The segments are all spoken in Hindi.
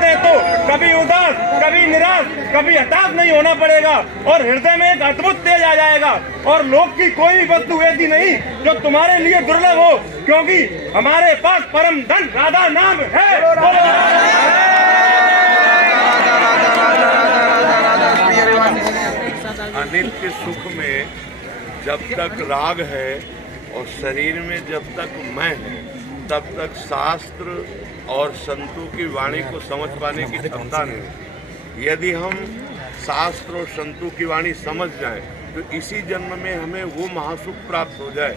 दे तो कभी उदास, कभी निराश, कभी हताश नहीं होना पड़ेगा और हृदय में एक अद्भुत तेज आ जाएगा। और लोक की कोई भी वस्तु ऐसी नहीं जो तुम्हारे लिए दुर्लभ हो, क्योंकि हमारे पास परम धन राधा नाम है। अनित्य सुख में जब तक राग है और शरीर में जब तक मैं है, तब तक शास्त्र और संतों की वाणी को समझ पाने की क्षमता नहीं। यदि हम शास्त्र और संतों की वाणी समझ जाएं, तो इसी जन्म में हमें वो महासुख प्राप्त हो जाए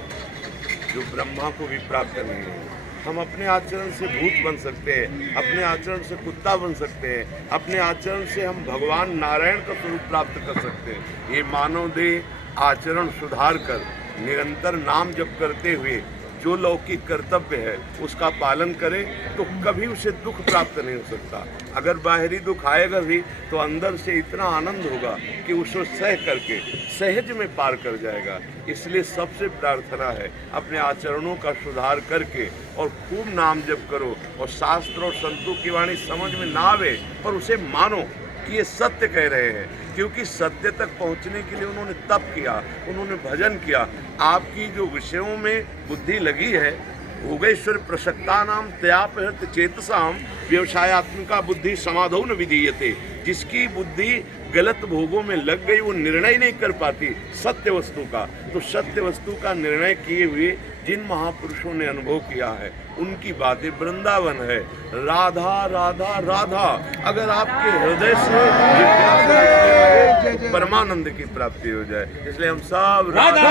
जो ब्रह्मा को भी प्राप्त नहीं है। हम अपने आचरण से भूत बन सकते हैं, अपने आचरण से कुत्ता बन सकते हैं, अपने आचरण से हम भगवान नारायण का स्वरूप प्राप्त कर सकते हैं। ये मानव देह आचरण सुधार कर निरंतर नाम जप करते हुए जो लौकिक कर्तव्य है उसका पालन करे तो कभी उसे दुख प्राप्त नहीं हो सकता। अगर बाहरी दुख आएगा भी तो अंदर से इतना आनंद होगा कि उसको सह करके सहज में पार कर जाएगा। इसलिए सबसे प्रार्थना है अपने आचरणों का सुधार करके और खूब नाम जप करो और शास्त्र और संतों की वाणी समझ में ना आवे पर उसे मानो कि ये सत्य कह रहे हैं, क्योंकि सत्य तक पहुंचने के लिए उन्होंने तप किया, उन्होंने भजन किया। आपकी जो विषयों में बुद्धि लगी है, भोगेश्वर प्रसक्ता नाम त्यापहृत चेतसाम व्यवसायत्मिका बुद्धि समाधौ न विधीयते। जिसकी बुद्धि गलत भोगों में लग गई वो निर्णय नहीं कर पाती सत्य वस्तु का। तो सत्य वस्तु का निर्णय किए हुए जिन महापुरुषों ने अनुभव किया है उनकी बातें वृंदावन है। राधा राधा राधा अगर आपके हृदय से जिज्ञासा परमानंद की प्राप्ति हो जाए। इसलिए हम सब राधा